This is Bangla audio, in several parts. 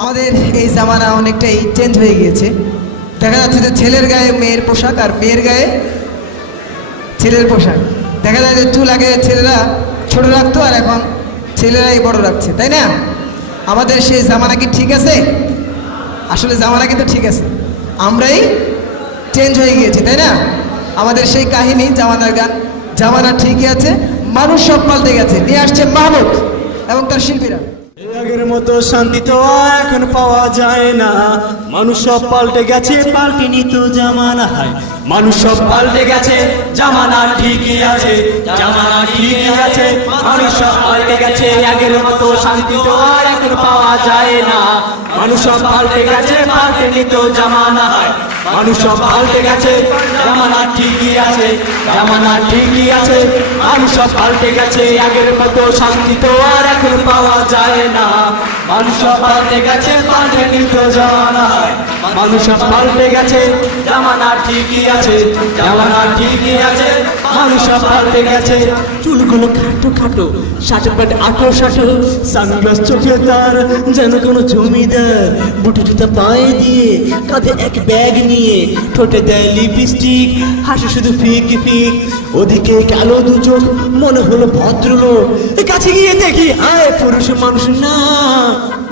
আমাদের এই জামানা অনেকটাই চেঞ্জ হয়ে গিয়েছে। দেখা যাচ্ছে যে ছেলের গায়ে মেয়ের পোশাক আর মেয়ের গায়ে ছেলের পোশাক। দেখা যায় যে চুল আগে ছেলেরা ছোট রাখতো আর এখন ছেলেরাই বড় রাখছে, তাই না? আমাদের সেই জামানা কি ঠিক আছে? আসলে জামানা কিন্তু ঠিক আছে, আমরাই চেঞ্জ হয়ে গিয়েছি, তাই না? আমাদের সেই কাহিনী জামানার গান, জামানা ঠিকই আছে, মানুষ সব পাল্টে গেছে, নিয়ে আসছে মাহমুদ এবং তার শিল্পীরা। আগের মতো শান্তি তো এখন পাওয়া যায় না, মানুষ সব পাল্টে গেছে, পাল্টেনি তো জামানা। হয় মানুষ সব পাল্টে গেছে, জামানা ঠিকই আছে, জামানা ঠিকই আছে, মানুষ সব পাল্টে গেছে। আগের মতো শান্তি তো এখন পাওয়া যায় না, মানুষ সব পাল্টে গেছে, পাল্টেনি তো জামানা। হয় মানুষ সব পাল্টে গেছে, জামানা ঠিকই আছে, জামানা ঠিকই আছে, মানুষ সব পাল্টে গেছে। আগের মতো শান্তি তো আর এখন পাওয়া যায় না, মানুষ সব পাল্টে গেছে, পাল্টেনি তো জামানা। মানুষ সব পাল্টে গেছে, জামানা ঠিকই আছে, জামানা ঠিকই আছে, মানুষ সব পাল্টে গেছে। চুলগুলো খাটো খাটো, শার্ট প্যান্ট আঠো শাটো, সানগ্লাস চোখে তার যেন কোনো জমিদার, বুটে জুতা পায়ে দিয়ে, কাঁধে এক ব্যাগ নিয়ে, ঠোঁটে দেয় লিপস্টিক, হাসে শুধু ফিক ফিক। ওদিকে কালো দু চোখ, মনে হলো ভদ্রলোক, কাছে গিয়ে দেখি হায় পুরুষ মানুষ না।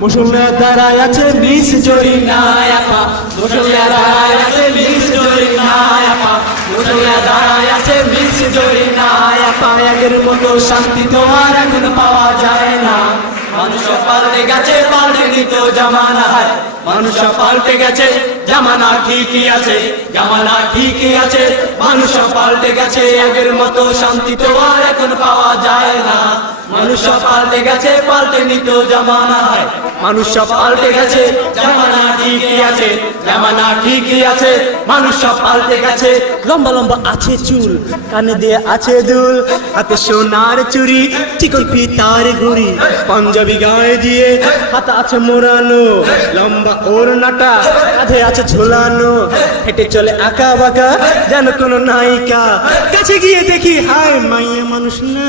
মুসলমান দাঁড়ায় আছে মিস জরিনা আপা, মুসলমান দাঁড়ায় আছে মিস জরিনা আপা, মুসলমান দাঁড়ায় আছে মিস জরিনা আপা। আগের মতো শান্তি তো আর এখন পাওয়া যায় না, মানুষ পাল্টে গেছে, পাল্টেনি তো জামানা। হয় মানুষ পাল্টে গেছে, জামানা ঠিকই আছে, জামানা ঠিকই আছে, মানুষ পাল্টে গেছে। আগের মতো শান্তি তো আর এখন পাওয়া যায় না, মানুষ পাল্টে গেছে, পাল্টেনি তো জামানা। হয় মানুষ পাল্টে গেছে, জামানা ঠিকই আছে, জামানা ঠিকই আছে, মানুষ পাল্টে গেছে। লম্বা লম্বা আছে চুল, কানে দিয়ে আছে দুল, হাতে সোনার চুড়ি, চিকন পিতার ঘুড়ি, পাঞ্জাবি গায়ে দিয়ে হাতে আছে মোড়ানো, লম্বা ওড়নাটা কাঁধে আছে ঝোলানো, হেঁটে চলে আঁকা বাঁকা যেন কোনো নায়িকা। কাছে গিয়ে দেখি হায় মাইয়া মানুষ না,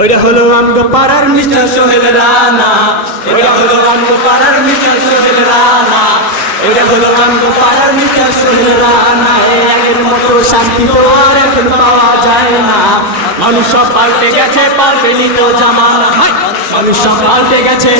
ওইটা হলো আমগো পাড়ার মিস্টার সোহেল রানা, ওইটা হলো আমগো পাড়ার মিস্টার সোহেল রানা, ওইটা হলো আমগো পাড়ার মিস্টার সোহেল রানা। আগের মতো শান্তি তো আর এখন পাওয়া যায় না, মানুষ সব পাল্টে গেছে, পাল্টেনি তো জামানা। মানুষ সব পাল্টে গেছে।